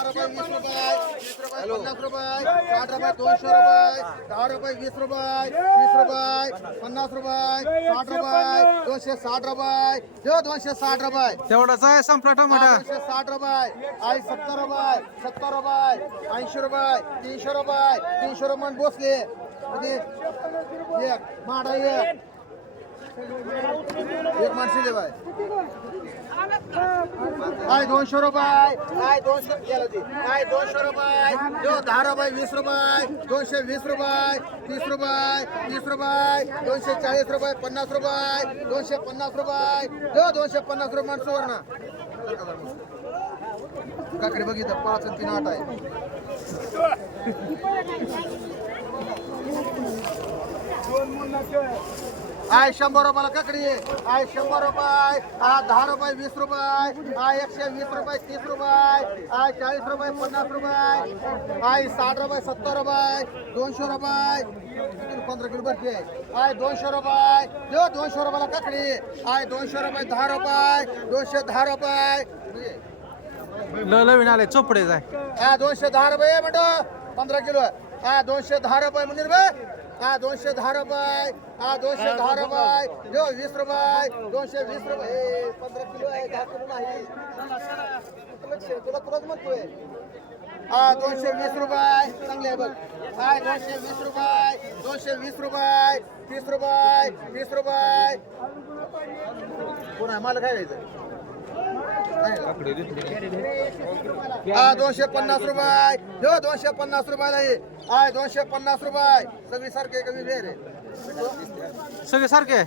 दहा रुपये वीस रुपये पन्नास रुपये साठ रुपये दोनशे रुपये दहा रुपये वीस रुपये तीस रुपये पन्नास रुपये साठ रुपये दोनशे साठ रुपये देऊ दोनशे साठ रुपये. तेवढाच आहे संपला टमाटा. दोनशे साठ रुपये. आई सत्तर रुपये सत्तर रुपये ऐंशी रुपये तीनशे रुपये तीनशे रुपये बसले. किती? एक माडा एक. एक माणसे दे बाय. आय दोनशे रुपये. आय दोनशे आय दोनशे रुपये. जो दहा रुपये वीस रुपये. दोनशे वीस रुपये तीस रुपये तीस रुपये. दोनशे चाळीस रुपये पन्नास रुपये. दोनशे पन्नास रुपये. जो दोनशे पन्नास रुपये माणसं वर ना काकडे बघितलं पाच तीन आठ आहे. आय शंभर रुपयाला काकडी. आय शंभर रुपये. आ दहा रुपये वीस रुपये. आय एकशे वीस रुपये तीस रुपये. आय चाळीस रुपये पन्नास रुपये. आय साठ रुपये सत्तर रुपये. दोनशे रुपये. पंधरा किलो भरती. आय दोनशे रुपये. देऊ दोनशे रुपयाला काकडी. आय दोनशे रुपये दहा रुपये. दोनशे दहा रुपये. ल नवीन आले चोपडे जाय. हा दोनशे दहा रुपये म्हणतो पंधरा किलो. हा दोनशे दहा रुपये म्हणजे रे हा दोनशे दहा रुपये. हा दोनशे दहा रुपये. जो वीस रुपये. दोनशे वीस रुपये. पंधरा किलो आहे दहा किलो नाही. तुला तुला तुलाच म्हणतोय. हा दोनशे वीस रुपये. चांगले आहे बघ. हा दोनशे वीस रुपये. दोनशे वीस रुपये. तीस रुपये. तीस रुपये. कोण आहे? मला काय घ्यायचं हा दोनशे पन्नास रुपये. जो दोनशे पन्नास रुपयाला आहे हाय दोनशे पन्नास रुपये. सगळी सारखे कमी आहे. सगळे सारखे.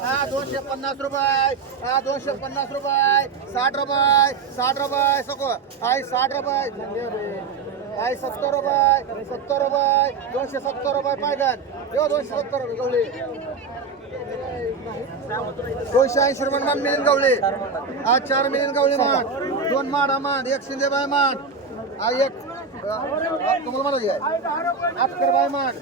हा दोनशे पन्नास रुपये. हा दोनशे पन्नास रुपये. साठ रुपये साठ रुपये. सको हाय साठ रुपये. हाय सत्तर रुपये. सत्तर रुपये. दोनशे सत्तर रुपये पायगन यो दोनशे सत्तर रुपये गवळे दोनशे ऐंशी रुपये मान मिळेल गवळे हा चार मिळेल गवळे मान दोन माड हा मान एक शिंदे बाय मान हा एक तुम्हाला मला घ्या अक्षर बाय मान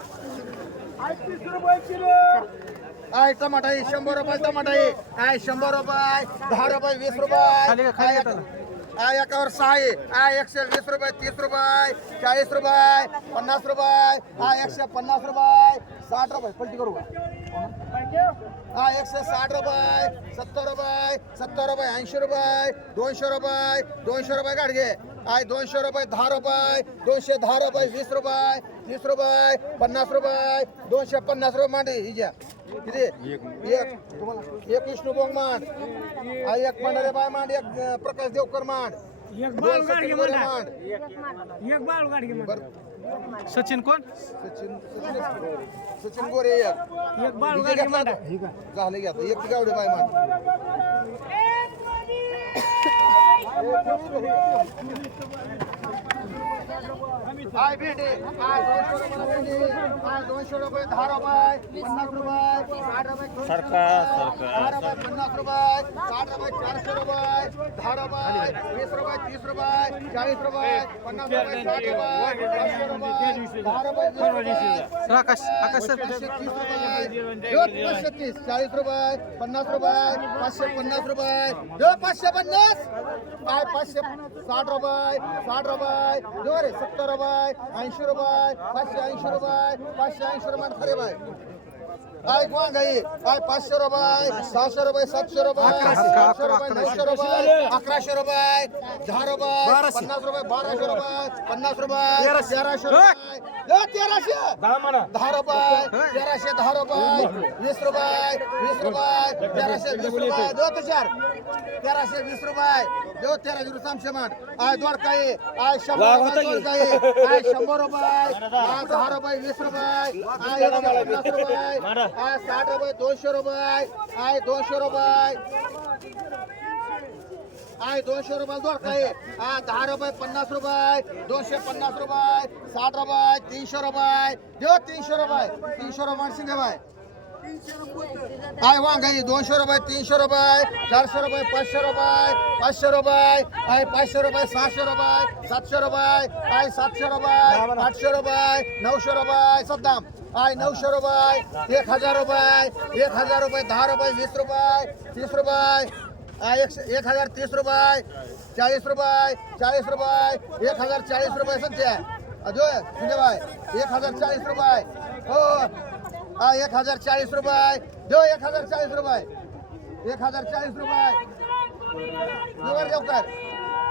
आहे टमाटा आहे शंभर रुपये टमाटा आहे आहे शंभर रुपये. दहा रुपये वीस रुपये. का आहे एकावर सहा आहे. आहे एकशे वीस रुपये तीस रुपये. चाळीस रुपये. पन्नास रुपये. हा एकशे पन्नास रुपये. साठ रुपये. पलटी करू का? हा एकशे साठ रुपये सत्तर रुपये सत्तर रुपये ऐंशी रुपये दोनशे रुपये दोनशे रुपये गाडगे आहे दोनशे रुपये दहा रुपये दोनशे दहा रुपये वीस रुपये तीस रुपये पन्नास रुपये दोनशे पन्नास रुपये मांडे ही घ्या. किती? एक. तुम्हाला एक विष्णू बोंग मांड एक पंढरे बाय मांड एक प्रकाश देवकर मांड. एक बाळ गाडी सचिन गोरे मांड एक बाळ गाडी बरं. सचिन कोण? सचिन सचिन सचिन गोरे एक. एक बाळ हिचे गाडी घेतला आता? झाले घ्या एक गावडे बाय मांड हाय भेटे हाय दोनशे रुपये भेंडी. हाय दोनशे रुपये दहा रुपये पन्नास रुपये साठ रुपये रुपये, दहा रुपये पन्नास रुपये साठ रुपये चारशे रुपये दहा रुपये वीस रुपये तीस रुपये चाळीस रुपये पन्नास रुपये साठ रुपये पाचशे रुपये दहा रुपये आकाश आकाश तीस रुपये पाचशे तीस चाळीस रुपये पन्नास रुपये पाचशे पन्नास रुपये पाचशे पन्नास काय पाचशे साठ रुपये साठ रुपये रुपये जो रे सत्तर रुपये ऐंशी रुपये पाचशे ऐंशी रुपये पाचशे ऐंशी रुपये खरे बाय. काय कोण गाई काय पाचशे रुपये? सहाशे रुपये सातशे रुपये? सातशे रुपये नऊशे रुपये अकराशे रुपये दहा रुपये पन्नास रुपये बाराशे रुपये पन्नास रुपये तेराशे. रुपये. तेराशे. दहा रुपये तेराशे दहा रुपये वीस रुपये वीस रुपये तेराशे वीस रुपये. दो तुषार. तेराशे वीस रुपये. देऊ तेरा झिरो सामशे मान आय दोड काही. आय शंभर काही. आय शंभर रुपये. आय दहा रुपये वीस रुपये. आय पन्नास रुपये. आय साठ रुपये दोनशे रुपये आहे दोनशे रुपये. आय दोनशे रुपये दोन काही हा दहा रुपये पन्नास रुपये दोनशे पन्नास रुपये साठ रुपये तीनशे रुपये. देऊ तीनशे रुपये तीनशे रुपये शिंदे काय वांगाई दोनशे रुपये तीनशे रुपये चारशे रुपये पाचशे रुपये पाचशे रुपये काय पाचशे रुपये सहाशे रुपये सातशे रुपये काय सातशे रुपये आठशे रुपये नऊशे रुपये सद्दाम. काय नऊशे रुपये एक हजार रुपये एक हजार रुपये दहा रुपये वीस रुपये तीस रुपये एकशे एक हजार तीस रुपये चाळीस रुपये चाळीस रुपये एक हजार चाळीस रुपये सध्या. अजो भाई एक हजार चाळीस रुपये. हो हा एक हजार चाळीस रुपये. देऊ एक हजार चाळीस रुपये. एक हजार चाळीस रुपये. देवर लवकर.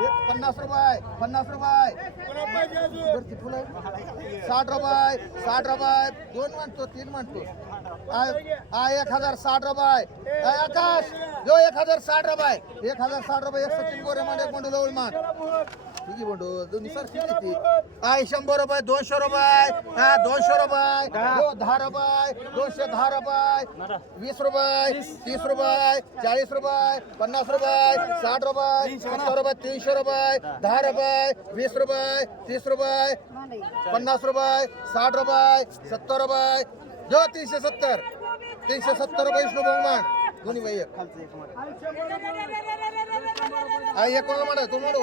एक पन्नास रुपये पन्नास रुपये. फुलं. साठ रुपये साठ रुपये. दोन म्हणतो तीन म्हणतो. आ- आ एक हजार साठ रुपये. आकाश जो एक हजार साठ रुपये. एक हजार साठ रुपये एक सचिन गोरे मान एक बंडू लवल मान ठीक आहे बंडू दोन्ही सारखी किती? आय शंभर रुपये दोनशे रुपये. हा दोनशे रुपये. दो दहा रुपये. दोनशे दहा रुपये. वीस रुपये. तीस. रुपये. चाळीस रुपये. पन्नास रुपये. साठ रुपये. सत्तर रुपये तीनशे रुपये. दहा रुपये. वीस रुपये. तीस रुपये. पन्नास रुपये. साठ रुपये. सत्तर रुपये. जो तीनशे सत्तर. तीनशे सत्तर रुपये विष्णू बहुमान. दोन्ही बाई एक. हा एक कोणा म्हणा तू म्हणू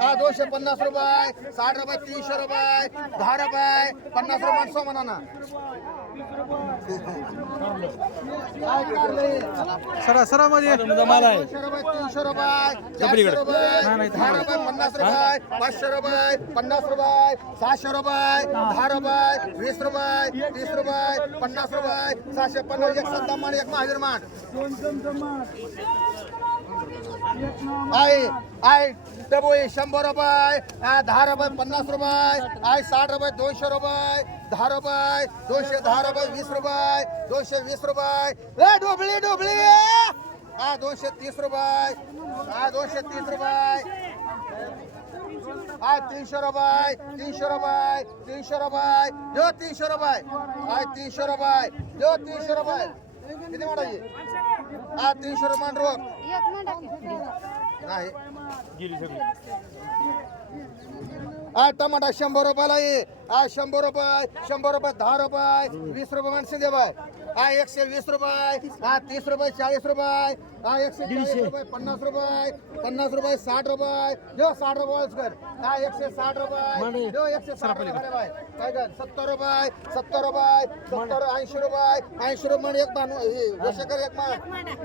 हा दोनशे पन्नास रुपये साठ रुपये तीनशे रुपये दहा रुपये पन्नास रुपये सो म्हणा ना? सरा सरा मध्ये. दोनशे रुपये तीनशे रुपये चारशे रुपये नाही, नाही, दहा रुपये पन्नास रुपये पाचशे रुपये पन्नास रुपये सहाशे रुपये दहा रुपये वीस रुपये तीस रुपये पन्नास रुपये सहाशे पन्नास एक संत मान एक महावीर मान आहे आहे डबोई शंभर रुपये दहा रुपये, पन्नास रुपये आहे साठ रुपये, दोनशे रुपये, दहा रुपये, दोनशे दहा रुपये, वीस रुपये, दोनशे वीस रुपये डोबळी डोबळी हा दोनशे तीस रुपये हा दोनशे तीस रुपये हा तीनशे रुपये तीनशे रुपये तीनशे रुपये देऊ तीनशे रुपये हा तीनशे रुपये देऊ तीनशे रुपये, किती म्हणायचे हा तीनशे रुपये रोख नाही. हा टमाटा शंभर रुपयाला ये हा शंभर रुपये शंभर रुपये दहा रुपये वीस रुपये माणसे दे बाय. हा एकशे वीस रुपये हा तीस रुपये चाळीस रुपये हा एकशे चाळीस रुपये पन्नास रुपये पन्नास रुपये साठ रुपये. देऊ साठ रुपये कर. हा एकशे साठ रुपये. देऊ एकशे साठ रुपये काय कर? सत्तर रुपये सत्तर रुपये सत्तर ऐंशी रुपये ऐंशी रुपये म्हणे एक मान हे वशेकर एक मान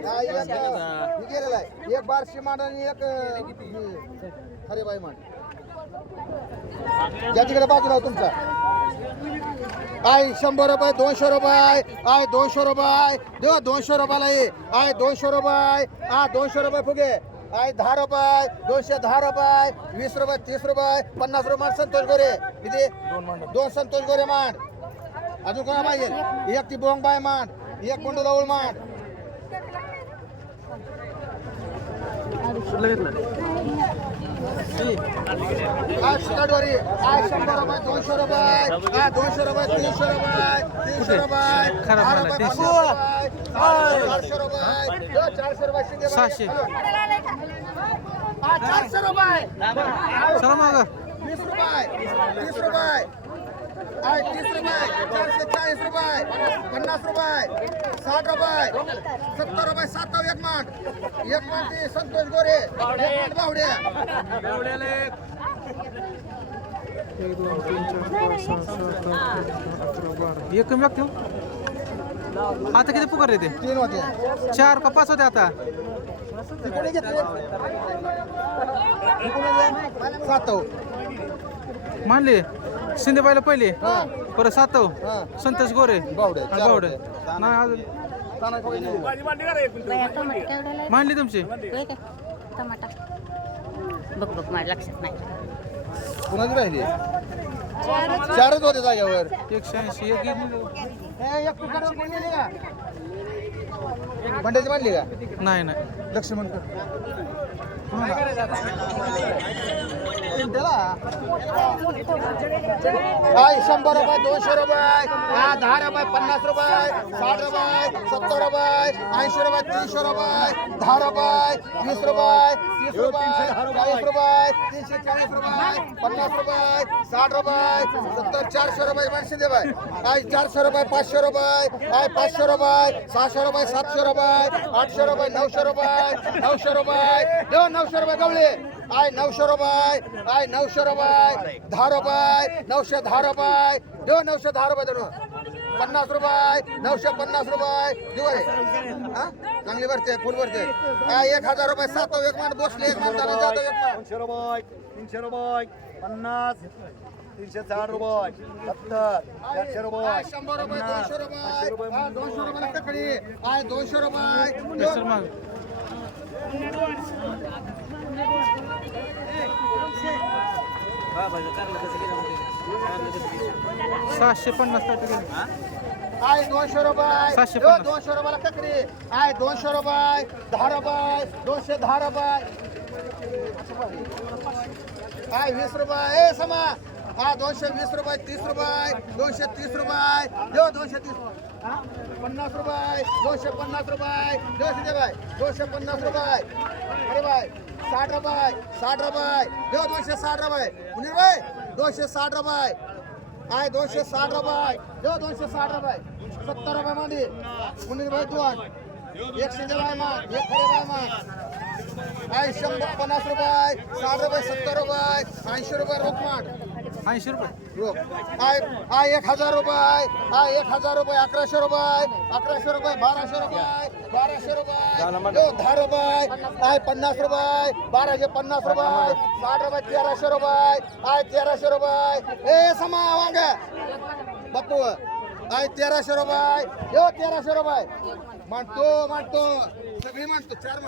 हा एक हे गेलेला आहे. एक बारशी मान आणि एक हे, अरे बाई मान या तिकडे बाजूला आहे तुमचा. आय शंभर रुपये दोनशे रुपये आय दोनशे रुपये देवा दोनशे रुपयाला ये. आय दोनशे रुपये हा दोनशे रुपये फुगे. आय दहा रुपये दोनशे दहा रुपये वीस रुपये तीस रुपये पन्नास रुपये मान संतोष गोरे. किती? दोन संतोष गोरे मान अजून कोणा पाहिजे? एक ती बोंग बाय मान एक आय शंभर रुपये दोनशे रुपये. दोनशे रुपये तीनशे रुपये तीनशे रुपये. चारशे रुपये चारशे रुपये सहाशे. चारशे रुपये माग वीस रुपये तीस रुपये आय तीस रुपये चारशे चाळीस रुपये पन्नास रुपये साठ रुपये सत्तर रुपये सात एक माठ एक माठ संतोष गोरे एक मान बावड्या एक व्यक्ती आता किती पुकार तीन होते चार का पाच होते आता सातव मानले शिंदेबाईला पहिले हा परत सातव हा संतोष गोरे बावडे नाही मांडली तुमची टमाटा बघ बघ माझ्या लक्षात नाही कुणाची राहिली चारच होते जाग्यावर एकशे ऐंशी एक कोणी नेली का? बंड्याची मांडली का? नाही नाही लक्ष्मण काय शंभर रुपये दोनशे रुपये हा दहा रुपये पन्नास रुपये साठ रुपये सत्तर रुपये ऐंशी रुपये तीनशे रुपये दहा रुपये वीस रुपये तीस रुपये चाळीस रुपये तीनशे चाळीस रुपये पन्नास रुपये साठ रुपये सत्तर चारशे रुपये माणसे दे बाय काय चारशे रुपये पाचशे रुपये काय पाचशे रुपये सहाशे रुपये सातशे रुपये आठशे रुपये नऊशे रुपये नऊशे रुपये देऊ नऊशे रुपये गवळे. आय नऊशे रुपये आय नऊशे रुपये दहा रुपये नऊशे दहा रुपये. देऊ नऊशे दहा रुपये देऊ पन्नास रुपये नऊशे पन्नास रुपये. देऊ रे. हा? चांगली भरते फुल भरते. हा, एक हजार रुपये सात एक मान बसले एक मान जातो एक मान दोनशे रुपये तीनशे रुपये पन्नास तीनशे साठ रुपये सत्तर चारशे रुपये शंभर रुपये दोनशे रुपये. दोनशे रुपये ककडी आहे दोनशे रुपये. सहाशे पन्नास टक्के आहे दोनशे रुपये. पन्नास. दोनशे रुपयाला ककडी आहे दोनशे रुपये. दहा रुपये. दोनशे दहा रुपये. आहे वीस रुपये. ए समा. हा दोनशे वीस रुपये तीस रुपये. दोनशे तीस रुपये. देऊ दोनशे तीस. हा? पन्नास रुपये, दोनशे पन्नास रुपये, दोनशे दे बाय दोनशे पन्नास रुपये। अरे बाय साठ रुपये साठ रुपये देऊ दोनशे साठ रुपये। मुनीर भाई, दोनशे साठ रुपये। आहे दोनशे साठ रुपये। देऊ दोनशे साठ रुपये। सत्तर रुपये मध्ये मुनीर भाई दोन एकशे दे बाय मग एक खरे बाय मग आहे शंभर पन्नास रुपये। साठ रुपये, सत्तर रुपये। ऐंशी रुपये रोकमाट ऐंशी रुपये. आहे आहे एक हजार रुपये हा एक हजार रुपये अकराशे रुपये अकराशे रुपये बाराशे रुपये बाराशे रुपये यो, दहा रुपये आहे पन्नास रुपये बाराशे पन्नास रुपये साठ रुपये तेराशे रुपये आहे तेराशे रुपये. ए समा वांग. बापू आहे तेराशे रुपये यो तेराशे रुपये. मांडतो मांडतो. सगळी मांडतो चार